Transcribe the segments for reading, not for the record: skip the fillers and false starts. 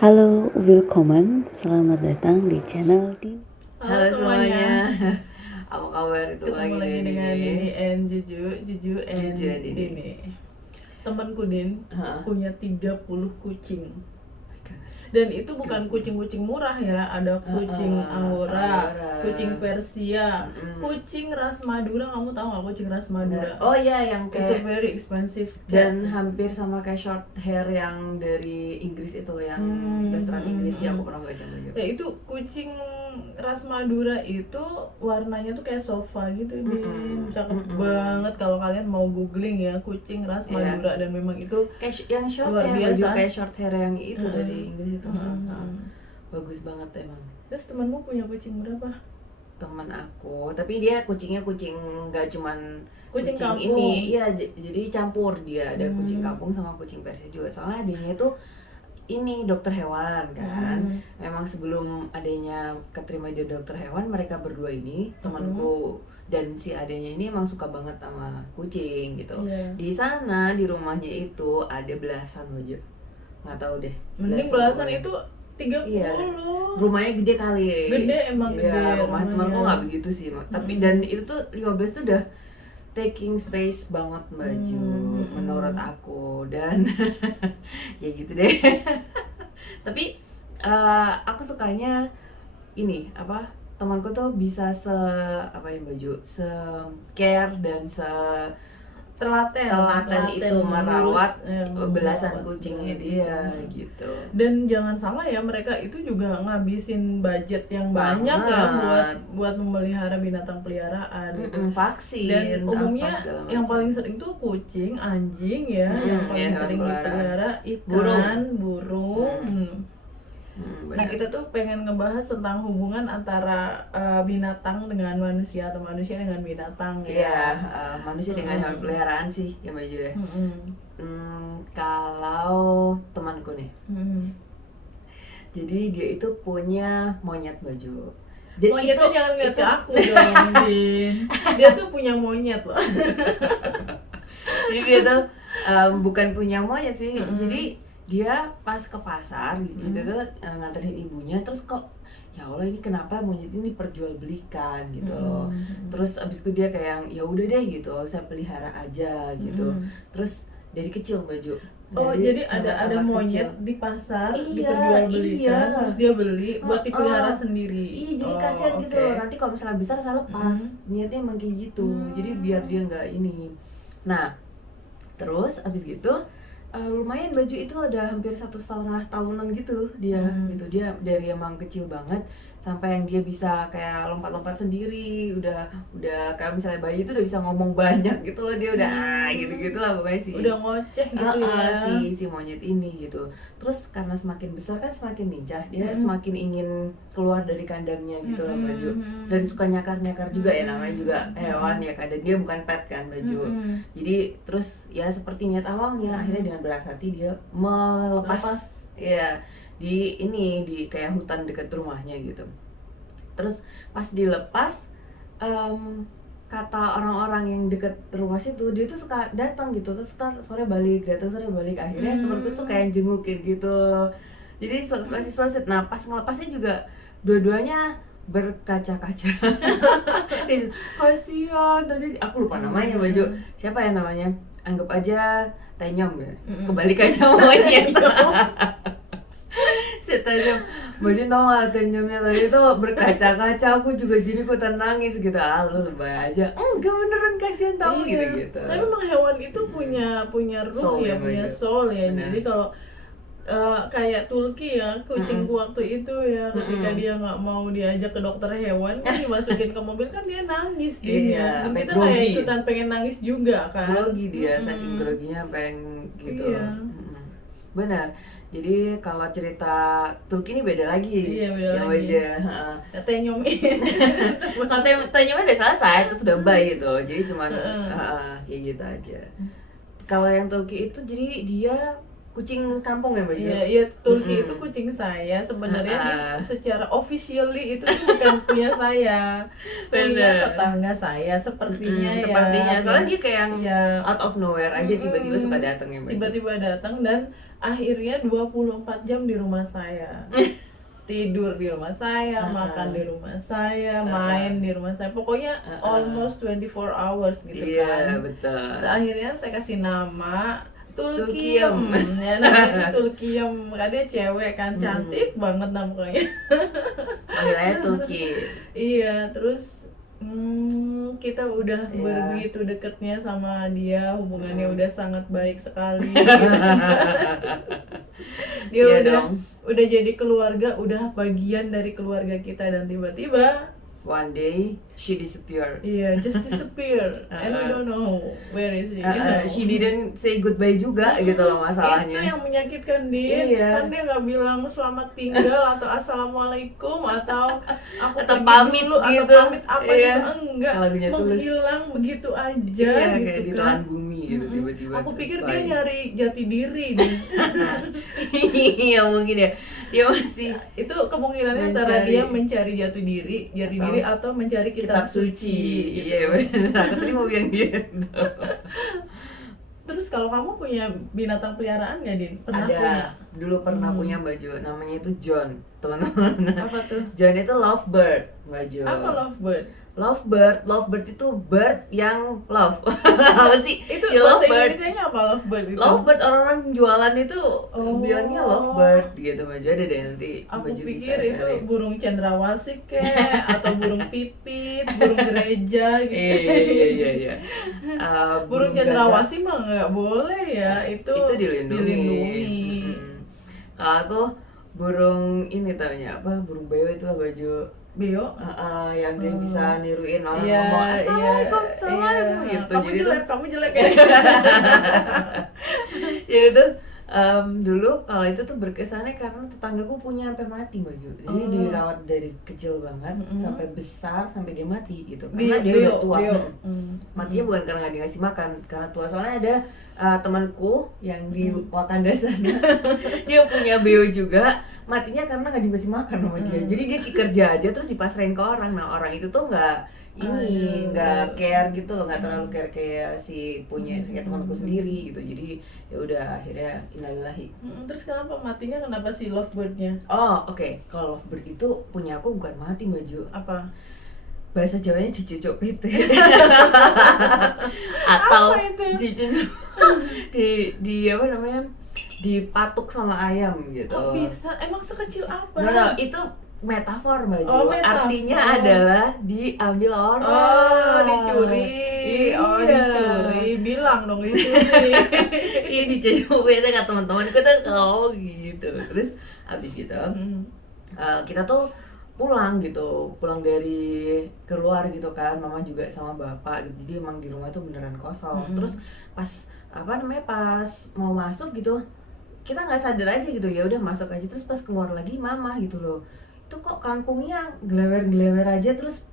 Halo, willkommen, selamat datang di channel di. Halo semuanya. Apa kabar itu Ketemu lagi dengan Dini and Juju and Dini. Temanku Din punya 30 kucing. Dan itu bukan kucing-kucing murah ya, ada kucing Angora, kucing Persia, kucing ras Madura. Kamu tahu nggak kucing ras Madura? Oh iya, yang It's kayak a very expensive dan hampir sama kayak short hair yang dari Inggris itu, yang restoran Inggris yang aku pernah baca. Ya itu kucing ras Madura itu warnanya tuh kayak sofa gitu, cakep banget. Kalau kalian mau googling ya kucing ras Madura, dan memang itu kayak yang short luar hair, biasa. kayak short hair yang itu dari Inggris itu. Bagus banget emang. Terus temanmu punya kucing berapa? Teman aku, tapi dia kucingnya kucing nggak cuman Kucing kampung. ini, iya jadi campur dia, ada kucing kampung sama kucing Persia juga. Soalnya adanya itu ini dokter hewan kan. Memang sebelum adanya keterima di dokter hewan, mereka berdua ini temanku dan si adanya ini emang suka banget sama kucing gitu. Di sana di rumahnya itu ada belasan aja, nggak tahu deh. Mending belasan rumahnya. itu 30. Iya. Rumahnya gede kali. Gede, emang Iya, gede rumah rumahnya. temanku nggak begitu sih, tapi dan itu tuh 15 tuh udah taking space banget baju menurut aku, dan ya gitu deh. Tapi aku sukanya ini apa, temanku tuh bisa se care dan telaten itu merawat belasan kucingnya dia gitu. Dan jangan salah ya, mereka itu juga ngabisin budget yang banyak ya buat memelihara binatang peliharaan gitu. Vaksin Dan umumnya apa segala yang macam. paling sering tuh kucing, anjing ya, yang paling sering dipelihara, ikan, burung. Nah, kita tuh pengen ngebahas tentang hubungan antara binatang dengan manusia atau manusia dengan binatang ya. Iya, manusia dengan hewan peliharaan sih ya Mbak Ju ya. Kalau temanku nih, jadi dia itu punya monyet Mbak Ju. Monyetnya jangan lihat ke aku dong, Din. Dia tuh punya monyet loh. Jadi dia tuh bukan punya monyet sih. Jadi dia pas ke pasar gitu tuh nganterin ibunya, terus kok ya Allah ini kenapa monyet ini diperjualbelikan gitu loh. Terus abis itu dia kayak ya udah deh gitu, saya pelihara aja gitu. Terus dari kecil baju. Oh, jadi ada monyet kecil di pasar diperjualbelikan, terus dia beli buat dipelihara sendiri. Iya, jadi kasihan gitu loh. Nanti kalau misalnya besar saya lepas. Niatnya emang kayak gitu. Jadi biar dia nggak ini. Nah, terus abis gitu lumayan baju itu ada hampir 1,5 tahunan gitu dia gitu. Dia dari emang kecil banget sampai yang dia bisa kayak lompat-lompat sendiri, udah kayak misalnya bayi itu udah bisa ngomong banyak gitu loh, dia udah gitu-gitu lah pokoknya sih. Udah ngoceh gitu ya. Si monyet ini gitu. Terus karena semakin besar kan semakin lincah, dia semakin ingin keluar dari kandangnya gitu loh baju. Dan suka nyakar-nyakar juga ya, namanya juga hewan ya kan, dan dia bukan pet kan baju. Jadi terus ya seperti niat awalnya, akhirnya dengan berat hati dia melepas ya di kayak hutan dekat rumahnya gitu. Terus pas dilepas, kata orang-orang yang deket rumah situ, dia tuh suka datang gitu, terus sore balik, akhirnya temanku tuh kayak jengukin gitu. Jadi masih selesai. Nah pas ngelepasnya juga dua-duanya berkaca-kaca. Kasihan, tadi aku lupa namanya baju. Siapa ya namanya? Anggap aja Tenyom ya. Kebalik aja monyet. Si Tenyom, Mbak tau gak Tenyomnya tadi tuh berkaca-kaca, aku juga jadi ikutan nangis gitu. Lu lebay aja. Enggak, beneran kasihan tau gitu. Tapi memang hewan itu punya ruh soul ya, punya soul ya. Bener. Jadi kalau kayak Tulki ya, kucingku waktu itu ya, ketika dia nggak mau diajak ke dokter hewan kan, dimasukin ke mobil kan dia nangis dia. Dan kita kayak ikutan pengen nangis juga kan. Grogi dia, saking groginya pengen gitu. Benar. Jadi kalau cerita Tulki ini beda lagi. Iya, beda lagi. Tenyom ini. Kalau Tenyomnya udah selesai, itu sudah bye gitu. Jadi cuman kayak gitu aja. Kalau yang Tulki itu jadi dia kucing kampung ya Mbak Jo? Iya, Tulki itu kucing saya. Sebenarnya secara officially itu bukan punya saya. Punya tetangga saya sepertinya ya. Sepertinya, soalnya dia kayak yang out of nowhere aja tiba-tiba suka datang ya Mbak Jo? Tiba-tiba datang dan akhirnya 24 jam di rumah saya. Tidur di rumah saya, makan di rumah saya, main di rumah saya. Pokoknya almost 24 hours gitu kan. Iya, betul. Akhirnya saya kasih nama Tulkiem, ya namanya Tulkiem, karena dia cewek kan, cantik banget namanya. Panggilannya Tulki. Iya, terus kita udah begitu deketnya sama dia, hubungannya udah sangat baik sekali. Dia udah jadi keluarga, udah bagian dari keluarga kita, dan tiba-tiba one day she disappeared. Iya, just disappear, and we don't know where is she. She didn't say goodbye juga gitu loh masalahnya. Itu yang menyakitkan dia. Kan dia nggak bilang selamat tinggal atau assalamualaikum atau aku atau pergi pamit dulu, gitu. atau pamit apa gitu, enggak. Menghilang begitu aja kayak gitu di kan. telan bumi gitu tiba-tiba. Aku pikir dia nyari jati diri deh. Iya mungkin ya. Dia masih itu kemungkinannya antara dia mencari jati diri atau mencari kitab suci. Iya benar. Aku tadi mau bilang gitu. Terus kalau kamu punya binatang peliharaan nggak, Din? Pernah ada. punya? Dulu pernah punya Mbak Jo. Namanya itu John, teman-teman. Apa tuh? John itu lovebird, Mbak Jo. Apa lovebird? Lovebird itu bird yang love. Apa sih? Itu ya, bahasa lovebird. Indonesia-nya apa lovebird itu? Lovebird, orang jualan itu bilangnya lovebird gitu Mbak Jo. Ada deh nanti. Aku pikir itu burung cendrawasih atau burung pipit, burung gereja gitu. Iya. Burung cendrawasih mah nggak boleh ya, itu dilindungi. Kalau aku burung ini taunya apa? Burung beo itu lah Mbak Jo. Beo? Yang dia bisa niruin orang ngomong assalamualaikum gitu. Kamu jelek ya. Jadi tuh dulu kalau itu tuh berkesannya karena tetanggaku punya sampai mati Mbak Jo. Jadi dirawat dari kecil banget sampai besar sampai dia mati gitu. Karena dia udah tua. Matinya bukan karena nggak dikasih makan, karena tua. Soalnya ada temanku yang di Wakanda sana, dia punya beo juga. Matinya karena nggak dikasih makan sama dia. Jadi dia kerja aja terus dipasrahin ke orang. Nah orang itu tuh nggak care gitu loh, nggak terlalu care kayak si punya kayak temanku sendiri gitu. Jadi ya udah akhirnya innalillahi. Terus kenapa matinya, kenapa si lovebird-nya? Oke. Kalau lovebird itu punya aku bukan mati Mbak Jo. Apa? Bahasa Jawanya dicucuk PT. Atau dicucuk di apa namanya? Dipatuk sama ayam gitu. Kok bisa? Emang sekecil apa? No, itu metafor Mbak Jo. Artinya adalah diambil orang. Dicuri. Dicuri. Bilang dong dicuri. Iya dicucuk PT kata teman-temanku tuh kalau gitu. Terus habis gitu kita tuh pulang dari keluar gitu kan, mama juga sama bapak gitu. Jadi emang di rumah tuh beneran kosong. Terus pas pas mau masuk gitu kita nggak sadar aja gitu, ya udah masuk aja. Terus pas keluar lagi mama gitu loh, itu kok kangkungnya gelewer aja. Terus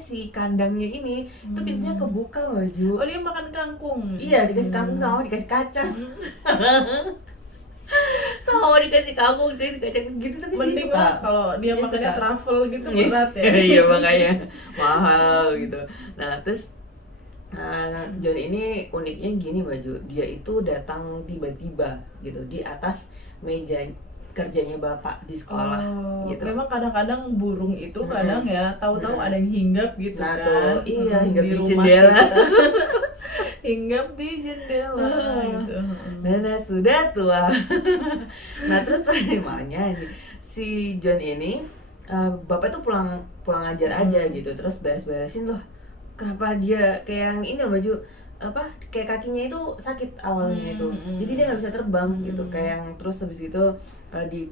si kandangnya ini itu pintunya kebuka Mbak Jo. Dia makan kangkung? Iya, dikasih kangkung sama dikasih kacang. Sama dikasih kangkung, dikasih kacang gitu. Tapi mending lah kalau dia makannya truffle gitu berat ya. Iya makanya mahal gitu. Nah terus John ini uniknya gini Mbak Jo, dia itu datang tiba-tiba gitu di atas meja kerjanya bapak di sekolah gitu. Memang kadang-kadang burung itu kadang ya tahu-tahu ada yang hinggap gitu nah, kan. Tuh, iya, hinggap di jendela. Hinggap di jendela gitu. Nana sudah tua. Nah terus makanya si John ini bapak tuh pulang ngajar aja gitu, terus beres-beresin tuh. Kenapa dia kayak yang ini Mbak Jo, kayak kakinya itu sakit awalnya itu, jadi dia nggak bisa terbang gitu, kayak yang terus habis gitu di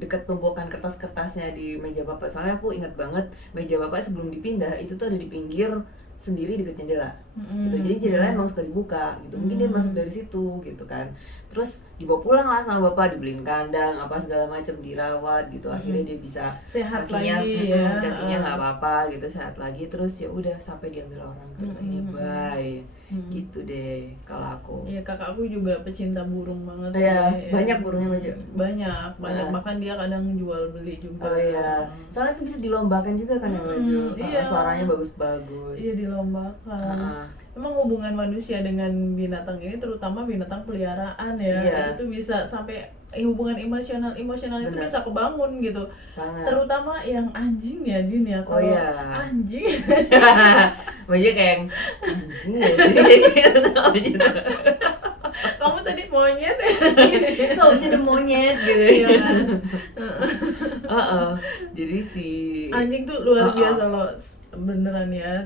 dekat tumpukan kertas-kertasnya di meja bapak. Soalnya aku ingat banget meja bapak sebelum dipindah itu tuh ada di pinggir sendiri dekat jendela gitu. Jadi jendela emang suka dibuka gitu, mungkin dia masuk dari situ gitu kan. Terus dibawa pulang lah sama bapak, dibeliin kandang apa segala macam, dirawat gitu. Akhirnya dia bisa sehat kakinya, lagi kakinya nggak apa-apa gitu, sehat lagi. Terus ya udah sampai diambil orang, terus akhirnya bye gitu deh kalau aku. Iya, kakak aku juga pecinta burung banget sih. Ya, banyak burungnya Baju. Banyak bahkan dia kadang jual beli juga. Oh iya, soalnya itu bisa dilombakan juga kan ya Baju. Iya. Suaranya bagus-bagus. Iya, dilombakan. Memang hubungan manusia dengan binatang ini, terutama binatang peliharaan ya, itu tuh bisa sampai hubungan emosional itu bisa kebangun gitu. Banget. Terutama yang anjing ya, Din ya. Kalau anjing Baju kayak anjing ya. Jadi kamu tadi monyet ya. Taunya ada monyet gitu. Iya kan. Jadi si anjing tuh luar biasa loh, beneran ya.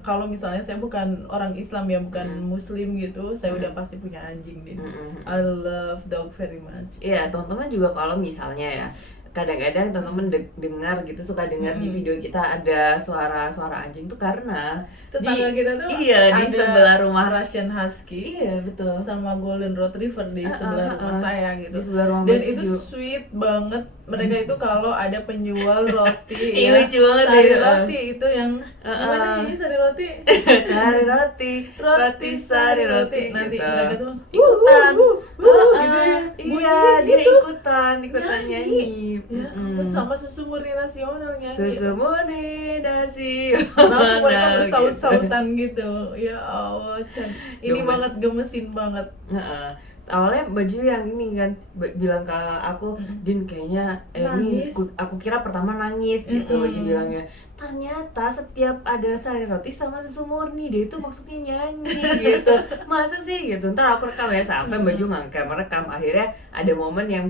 Kalau misalnya saya bukan orang Islam ya, bukan Muslim gitu, saya udah pasti punya anjing nih. I love dog very much. Iya, teman-teman juga kalau misalnya ya, kadang-kadang teman-teman dengar gitu, suka dengar di video kita ada suara anjing tuh karena tetangga kita tuh di sebelah rumah Russian Husky. Iya, betul. Sama Golden Retriever di sebelah rumah saya gitu. Di sebelah rumah dan itu sweet banget. Mereka itu kalau ada penjual roti ya, lucu banget sari roti itu yang gimana nyanyi sari roti? Sari roti, sari roti. Nanti gitu. mereka tuh ikutan. Gitu ya. Iya, dia gitu. ikutan nyanyi. Ya ampun, sama susu murni nasional nyanyi. Susu murni nasional. Langsung mereka bersaut-sautan gitu. Ya Allah, ini banget, gemesin banget. Awalnya Baju yang ini kan bilang ke aku, Din kayaknya ini aku kira pertama nangis gitu. Baju bilangnya, ternyata setiap ada sari roti sama susu murni dia itu maksudnya nyanyi gitu. Masa sih gitu. Ntar aku rekam ya, sampai Baju nggak merekam. Akhirnya ada momen yang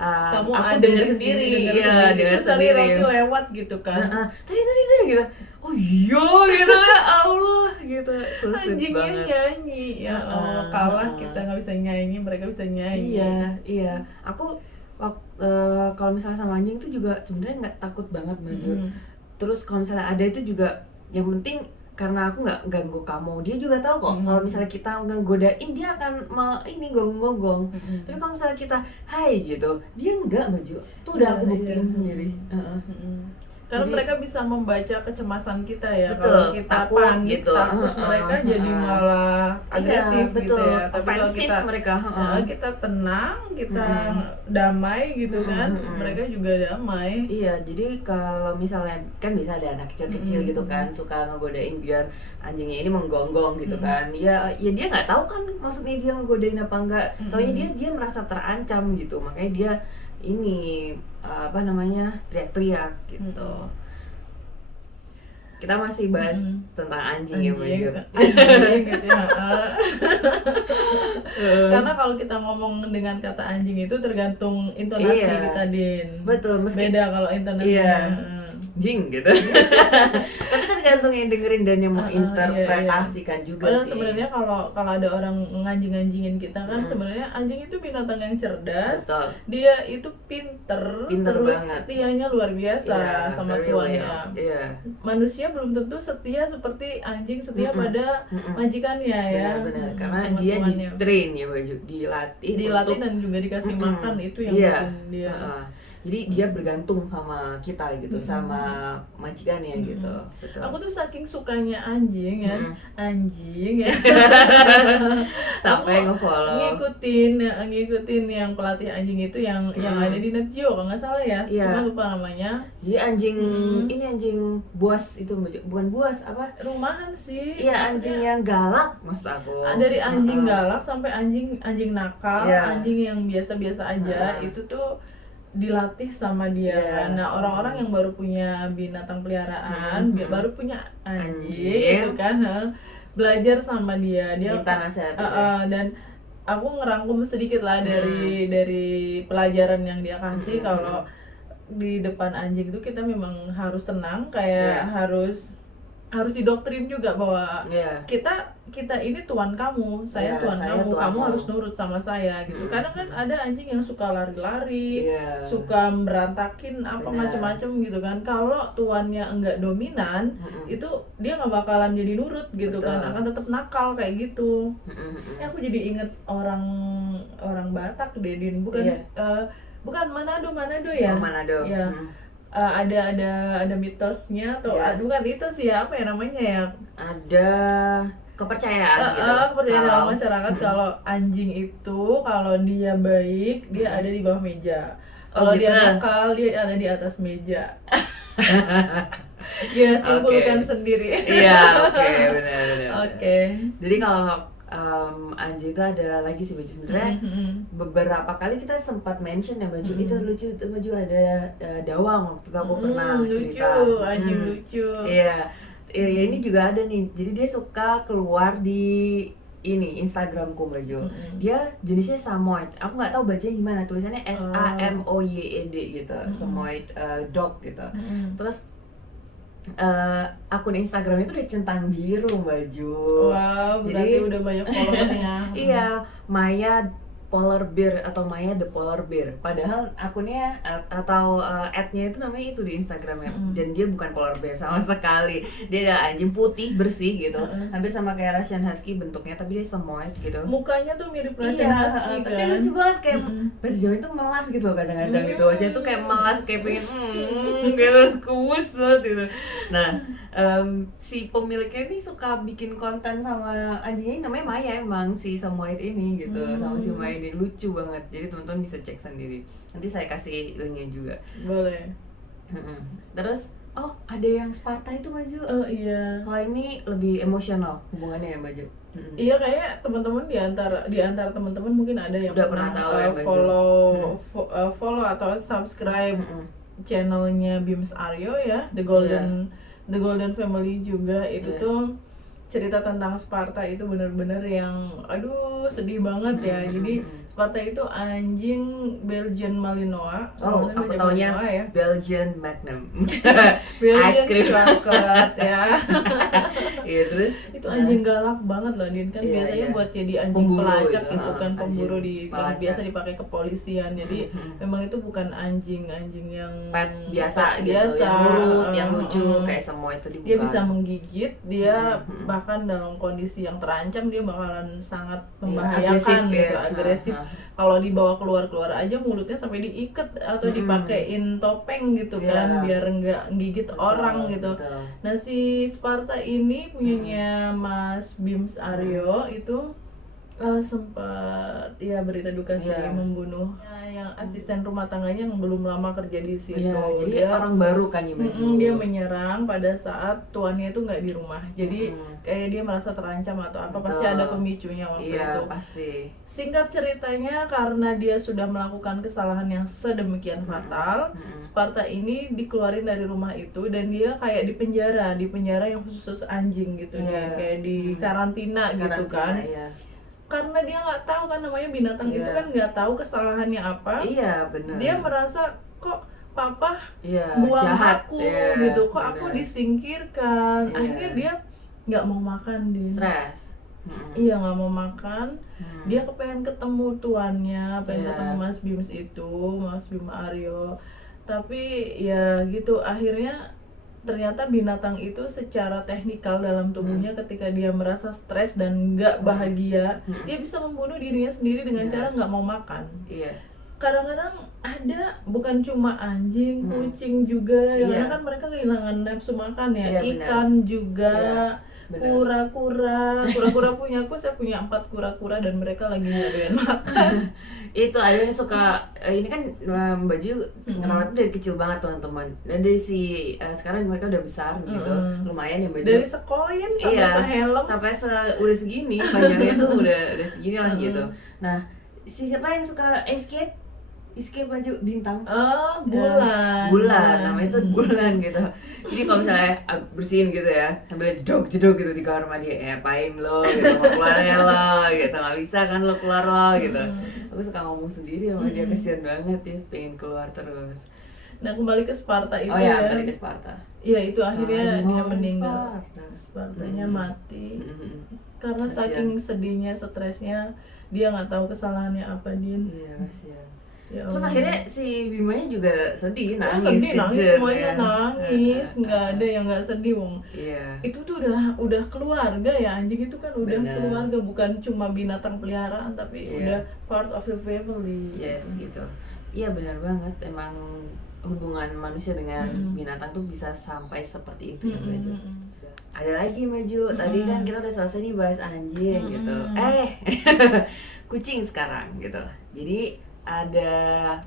kamu aku ada dengar di sendiri, ya, dengar terus sari roti lewat gitu kan. Tadi gitu. Oh iya gitu ya Allah gitu. Anjingnya banget. Nyanyi. Ya Allah, kalah kita nggak bisa nyanyi, mereka bisa nyanyi. Iya. Aku kalau misalnya sama anjing itu juga sebenarnya nggak takut banget Baju. Terus kalau misalnya ada itu juga yang penting karena aku nggak ganggu kamu, dia juga tahu kok kalau misalnya kita ngegodain dia akan ini gonggong-gonggong. Tapi kalau misalnya kita hai gitu, dia nggak Baju. Tuh udah aku buktiin sendiri. Karena jadi, mereka bisa membaca kecemasan kita ya. Betul, Kalau kita takut, panik, gitu. takut mereka jadi malah agresif gitu ya. Tapi kalau kita mereka, kita tenang, kita damai gitu kan, mereka juga damai. Iya, jadi kalau misalnya kan bisa ada anak kecil-kecil gitu kan suka ngegodain biar anjingnya ini menggonggong gitu kan. Ya dia nggak tahu kan maksudnya dia ngegodain apa enggak. Taunya dia merasa terancam gitu. Makanya dia ini teriak-teriak gitu. Kita masih bahas tentang anjing ya Baju. Anjing gitu ya. Karena kalau kita ngomong dengan kata anjing itu tergantung intonasi kita, Din. Betul, beda kalau intonasinya. Jing gitu. Tapi tergantung yang dengerin dan yang menginterpretasikan juga padahal sih. Sebenarnya kalau ada orang nganjing-nganjingin kita kan sebenarnya anjing itu binatang yang cerdas. Betul. Dia itu pinter terus banget. setianya luar biasa sama tuannya. Manusia belum tentu setia seperti anjing setia pada majikannya ya. Benar, karena dia di-train ya Baju, dilatih dan juga dikasih makan, itu yang bikin dia. Jadi dia bergantung sama kita gitu, sama majikannya gitu. Betul. Aku tuh saking sukanya anjing ya, sampai nge-follow. ngikutin yang pelatih anjing itu yang ada di Nat Geo kalau nggak salah ya. Cuma lupa namanya. Jadi anjing ini anjing buas itu, bukan buas apa? Rumahan sih. Iya, anjing yang galak maksud aku. Dari anjing galak sampai anjing nakal, anjing yang biasa-biasa aja, itu tuh dilatih sama dia. Nah, orang-orang yang baru punya binatang peliharaan, baru punya anjing itu kan, belajar sama dia minta nasihat. Dan aku ngerangkum sedikit lah dari pelajaran yang dia kasih. Kalau di depan anjing itu kita memang harus tenang, kayak harus didoktrin juga bahwa kita ini tuan kamu, saya tuan kamu harus nurut sama saya gitu. Kadang kan ada anjing yang suka lari-lari, suka berantakin apa macam-macam gitu kan. Kalau tuannya enggak dominan, itu dia nggak bakalan jadi nurut gitu. Kan, akan tetap nakal kayak gitu. Aku jadi inget orang Batak deh, Din. Bukan Manado ya. Manado. Ya. Ada mitosnya atau bukan mitos ya, apa ya namanya ya? Ada kepercayaan gitu. Kepercayaan dalam Kalau- masyarakat kalau anjing itu kalau dia baik dia ada di bawah meja. Oh, Kalau gitu. dia nakal dia ada di atas meja. Dia simpulkan Oke. sendiri. Iya, oke, benar. Oke. Jadi kalau anjing itu ada lagi sih Baju sebenarnya. Beberapa kali kita sempat mention ya Baju, itu lucu itu Baju ada dawang waktu itu aku pernah lucu, cerita. anjing lucu. Iya, ini juga ada nih. Jadi dia suka keluar di ini Instagramku Baju. Dia jenisnya Samoyed. Aku nggak tahu bacanya gimana. Tulisannya SAMOYED gitu, Samoyed dog gitu. Terus akun Instagram itu dicentang biru Baju. Wow, berarti Jadi- udah banyak followernya. Iya, Maya Polar Bear atau Maya the Polar Bear. Padahal akunnya atau ad-nya itu namanya itu di Instagramnya. Dan dia bukan polar bear sama sekali. Dia adalah anjing putih bersih gitu. Hampir sama kayak Russian Husky bentuknya, tapi dia Samoyed gitu. Mukanya tuh mirip Russian Iya, Husky kan. tapi lucu banget kayak bahasa Jawa itu melas gitu loh kadang-kadang gitu. Wajahnya tuh kayak melas, kayak pengen gitu, kuus banget gitu. Nah, si pemiliknya ini suka bikin konten sama anjingnya ini namanya Maya emang si Samoyed ini gitu. Sama si Maya ini lucu banget. Jadi teman-teman bisa cek sendiri. Nanti saya kasih linknya juga. Boleh. Terus ada yang Sparta itu Baju. Oh iya. Kalau ini lebih emosional hubungannya ya Baju. Iya kayak teman-teman di antara teman-teman mungkin ada yang Udah pernah tahu ya, Baju. follow atau subscribe channelnya Bims Aryo ya, The Golden Family juga itu tuh cerita tentang Sparta itu benar-benar yang aduh sedih banget ya. Jadi Sparta itu anjing Belgian Malinois. Oh, Sebenarnya aku baca taunya Malinois ya. Belgian Magnum. Belgian Ice cream. Chocolate ya. Iya, terus Itu anjing galak banget loh Din, kan Iya, biasanya iya. buat jadi anjing Pemburu pelacak gitu, gitu kan, pemburu anjing di pelacak. biasa dipakai kepolisian. Jadi memang itu bukan anjing yang pet biasa pet gitu, yang nurut, yang lucu uh-uh. kayak semua itu dibuka. Dia bisa menggigit, dia bahkan dalam kondisi yang terancam dia bakalan sangat membahayakan agresif gitu, ya. agresif. Kalau dibawa keluar aja mulutnya sampai diikat atau dipakein topeng gitu kan, biar nggak gigit orang gitu. Betul. Nah si Sparta ini punyanya Mas Bims Aryo itu sempat ya berita duka sih membunuh yang asisten rumah tangganya yang belum lama kerja di situ. Iya, jadi orang baru kan ya Baju. Dia menyerang pada saat tuannya itu nggak di rumah. Jadi kayak dia merasa terancam atau apa, pasti Betul. ada pemicunya waktu Iya, itu. pasti. Singkat ceritanya karena dia sudah melakukan kesalahan yang sedemikian fatal, Sparta ini dikeluarin dari rumah itu dan dia kayak di penjara yang khusus anjing gitu ya, kayak di karantina gitu kan. Iya. Karena dia nggak tahu kan namanya binatang itu Iya. kan nggak tahu kesalahannya apa. Iya, benar. Dia merasa kok papa iya, buang jahat aku iya, gitu, kok aku benar. disingkirkan. Iya. Akhirnya dia nggak mau makan di Stres. Iya nggak mau makan. Dia kepengen ketemu tuannya, pengen Iya. ketemu Mas Bims itu, Mas Bim Aryo. Tapi ya gitu akhirnya ternyata binatang itu secara teknikal dalam tubuhnya ketika dia merasa stres dan nggak bahagia, dia bisa membunuh dirinya sendiri dengan cara nggak mau makan. Iya. Kadang-kadang ada bukan cuma anjing, kucing juga, yang Iya. kan mereka kehilangan nafsu makan ya, Iya, benar. ikan juga, benar. kura-kura punya aku, saya punya 4 kura-kura dan mereka lagi doyan makan. Itu ada yang suka ini kan Baju ngerawatnya dari kecil banget teman-teman. Dan dari sekarang mereka udah besar gitu, lumayan ya Baju. Dari sekoin sampai sehelm. sampai udah segini panjangnya tuh udah segini lah gitu. Nah, siapa yang suka escape Baju bintang? Bulan, namanya tuh Bulan gitu. Jadi kalau misalnya bersihin gitu ya, sambil jedok gitu di kamar mandi, apain lo gitu, mau keluarnya lo gitu, nggak bisa kan lo keluar lo gitu. Aku suka ngomong sendiri sama dia, kesian banget ya, pengen keluar terus. Nah kembali ke Sparta itu balik ke Sparta. ya itu akhirnya dia Simon meninggal. Sparta. Spartanya mati karena Kasian. saking sedihnya, stresnya, dia nggak tahu kesalahannya apa Din. Iya, kasian. Ya Terus Allah. akhirnya si Bimanya juga sedih, nangis, sedih, nangis kejer, semuanya ya. nangis, nggak ada yang nggak sedih wong. Iya. Itu tuh udah keluarga ya, anjing itu kan udah Benar. keluarga, bukan cuma binatang peliharaan tapi Iya. udah part of the family. Yes gitu. Iya benar banget, emang hubungan manusia dengan binatang tuh bisa sampai seperti itu ya Baju. ada lagi Maju. Tadi kan kita udah selesai nih bahas anjing gitu. Kucing sekarang gitu. Jadi ada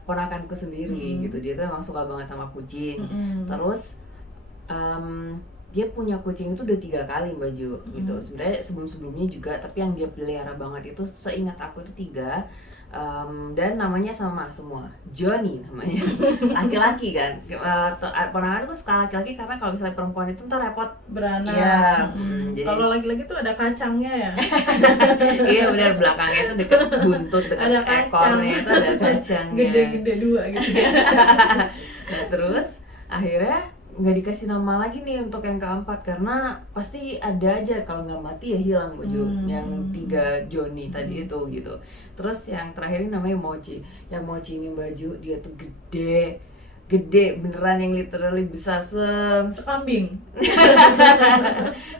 ponakanku sendiri gitu. Dia tuh emang suka banget sama kucing. Terus dia punya kucing itu udah 3 kali Baju gitu. Sebenarnya sebelumnya juga, tapi yang dia pelihara banget itu seingat aku itu 3. Dan namanya sama semua, Johnny namanya. Laki-laki kan. Ponakanku suka laki-laki karena kalau misalnya perempuan itu ntar repot beranak. Iya. Jadi kalau laki-laki tuh ada kacangnya ya. iya benar, belakangnya itu deket buntut, deket Ada kacang. ekornya itu ada kacangnya. Gede-gede 2 gitu. Nah terus akhirnya nggak dikasih nama lagi nih untuk yang keempat, karena pasti ada aja kalau nggak mati ya hilang Baju. Yang 3 Johnny tadi itu gitu. Terus yang terakhir ini namanya Mochi. Yang Mochi ini Baju, dia tuh gede beneran, yang literally besar sekambing.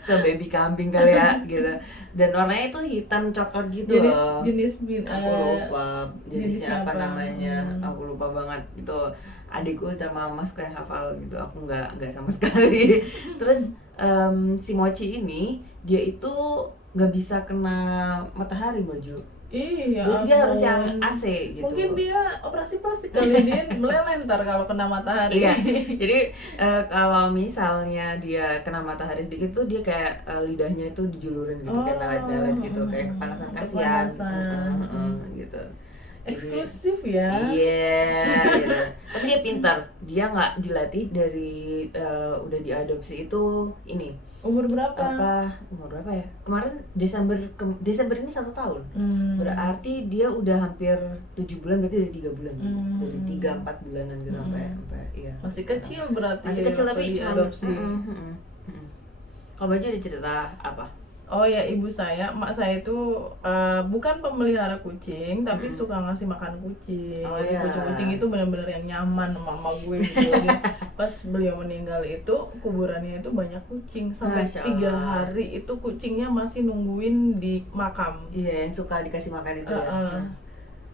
Baby kambing kali ya gitu. Dan warnanya itu hitam coklat gitu loh. Aku lupa jenisnya apa namanya. Aku lupa banget gitu. Adikku sama mas kayak hafal gitu. Aku nggak sama sekali. Terus si Mochi ini dia itu nggak bisa kena matahari Baju. Iya. Jadi dia harus yang AC gitu. Mungkin dia operasi plastik kali, dia meleleh ntar kalau kena matahari. Iya. Jadi kalau misalnya dia kena matahari sedikit tuh dia kayak lidahnya itu dijulurin gitu, kayak melet-melet gitu, kayak kepanasan, kasihan. Gitu. Eksklusif ya. Iya, gitu. Tapi dia pintar. Dia nggak dilatih dari udah diadopsi itu ini. Umur berapa? Umur berapa ya? Kemarin Desember ini 1 tahun. Berarti dia udah hampir 7 bulan, berarti dari 3 bulan. Dari 3-4 bulanan gitu sampai iya. Masih kecil berarti. Masih kecil tapi diadopsi. Kalau Baju ada cerita apa? Oh ya, ibu saya, emak saya itu bukan pemelihara kucing, tapi suka ngasih makan kucing. Oh, jadi iya. kucing-kucing itu benar-benar yang nyaman sama mama gue gitu. Jadi, pas beliau meninggal itu kuburannya itu banyak kucing, sampai Masya 3 Allah. hari itu kucingnya masih nungguin di makam. Iya, yang suka dikasih makan itu ya.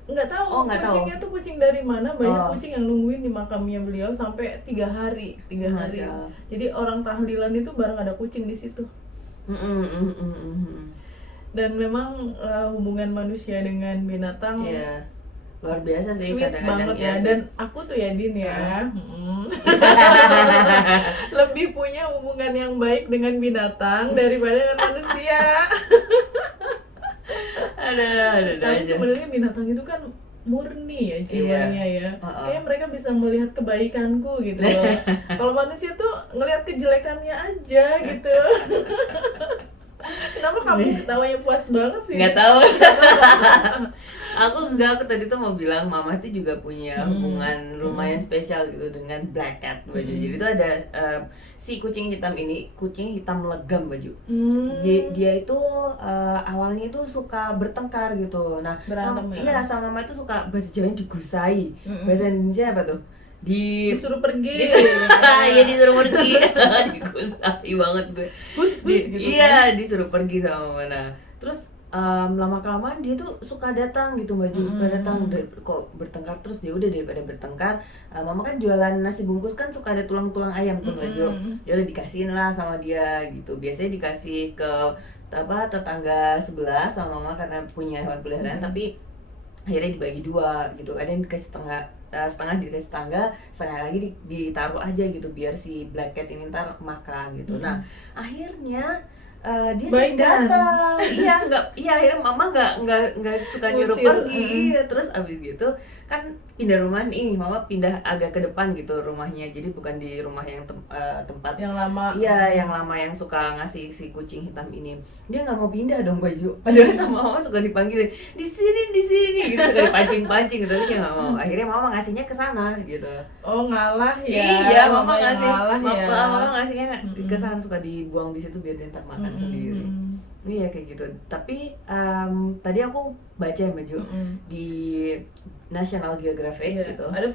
Nggak tahu, Oh, nggak tahu. kucingnya tuh kucing dari mana, banyak Oh. kucing yang nungguin di makamnya beliau sampai 3 hari. Masya Allah. Jadi orang tahlilan itu bareng ada kucing di situ. Dan memang hubungan manusia dengan binatang Iya. Luar biasa sih sweet kadang-kadang banget ya. sweet. Dan aku tuh ya Din ya, lebih punya hubungan yang baik dengan binatang daripada dengan manusia. ada Tapi aja. sebenarnya binatang itu kan murni ya jiwanya ya. Kayak mereka bisa melihat kebaikanku gitu loh. Kalau manusia tuh ngelihat kejelekannya aja gitu. Kenapa kamu ketawanya puas banget sih? Nggak tahu. Aku tadi tuh mau bilang mama tuh juga punya hubungan lumayan spesial gitu dengan Black Cat Baju. Jadi itu ada si kucing hitam ini, kucing hitam legam Baju. Dia itu awalnya itu suka bertengkar gitu. Nah, sama mama itu suka bahasa Jawa digusai. Bahasa Indonesia apa tuh? Disuruh pergi. Iya, disuruh pergi. Digusai banget gue. Hus gitu. Iya, disuruh pergi sama mana. Terus lama-kelamaan dia tuh suka datang gitu Baju, suka datang kok bertengkar terus. Dia udah daripada bertengkar, mama kan jualan nasi bungkus kan suka ada tulang-tulang ayam tuh Baju. Ya udah dikasihin lah sama dia gitu. Biasanya dikasih ke tetangga sebelah sama mama karena punya hewan peliharaan, tapi akhirnya dibagi 2 gitu. Ada yang dikasih setengah dikasih tetangga, setengah lagi ditaruh aja gitu biar si Black Cat ini ntar makan gitu. Nah akhirnya dia sering datang. Iya akhirnya mama nggak suka nyuruh pergi. Terus abis gitu kan pindah rumah nih, mama pindah agak ke depan gitu rumahnya, jadi bukan di rumah yang tempat yang lama. Iya, yang lama yang suka ngasih si kucing hitam ini. Dia nggak mau pindah dong Baju, padahal sama mama suka dipanggilin di sini gitu, suka dipancing gitu, tapi dia nggak mau. Akhirnya mama ngasihnya ke sana gitu. Oh, ngalah ya. Iya, mama ngasih ya. mama ngasihnya ke sana, suka dibuang di situ biar dia ntar makan sendiri. Iya kayak gitu. Tapi tadi aku baca ya Baju di National Geographic gitu. Ada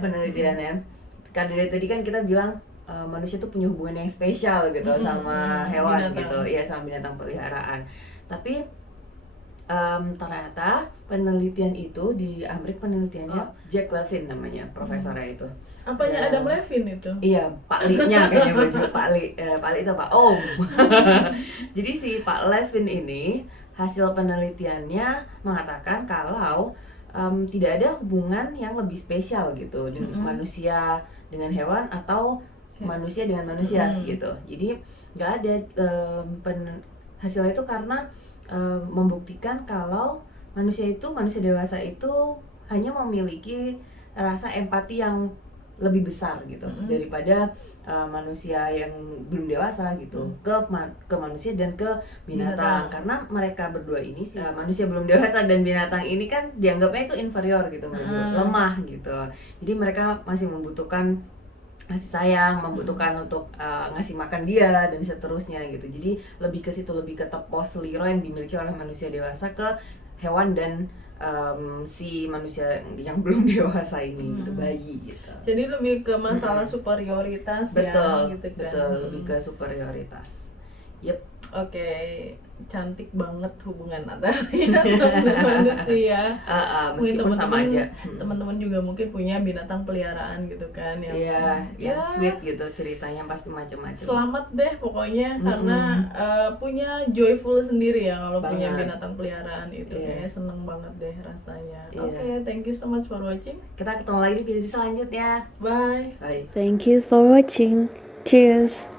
penelitiannya. Karena dari tadi kan kita bilang manusia tuh punya hubungan yang spesial gitu sama hewan binatang. gitu, iya sama binatang peliharaan. Tapi Ternyata penelitian itu di Amerika, penelitiannya Jack Levin namanya, profesornya itu. Apanya Adam Levin itu? Iya, Pak Li-nya kayaknya baju Pak Li. Pak Li itu Pak Om. Jadi si Pak Levin ini hasil penelitiannya mengatakan kalau tidak ada hubungan yang lebih spesial gitu dengan manusia dengan hewan atau manusia dengan manusia gitu. Jadi nggak ada hasilnya itu karena membuktikan kalau manusia dewasa itu hanya memiliki rasa empati yang lebih besar gitu daripada manusia yang belum dewasa gitu ke manusia dan ke binatang. Karena mereka berdua ini manusia belum dewasa dan binatang ini kan dianggapnya itu inferior gitu, lemah gitu. Jadi mereka masih membutuhkan kasih sayang, membutuhkan untuk ngasih makan dia dan seterusnya gitu. Jadi lebih ke situ, lebih ke tepos seliro yang dimiliki oleh manusia dewasa ke hewan dan si manusia yang belum dewasa ini gitu, bayi gitu. Jadi lebih ke masalah superioritas betul, ya gitu kan. Betul, lebih ke superioritas. Yep. Oke, cantik banget hubungan antara binatang dan manusia. Meskipun sama aja. Teman-teman juga mungkin punya binatang peliharaan gitu kan yang sweet gitu, ceritanya pasti macam-macam. Selamat deh pokoknya karena punya joyful sendiri ya kalau punya binatang peliharaan itu. Kayak seneng banget deh rasanya. Oke, thank you so much for watching. Kita ketemu lagi di video selanjutnya. Bye. Bye. Thank you for watching. Cheers.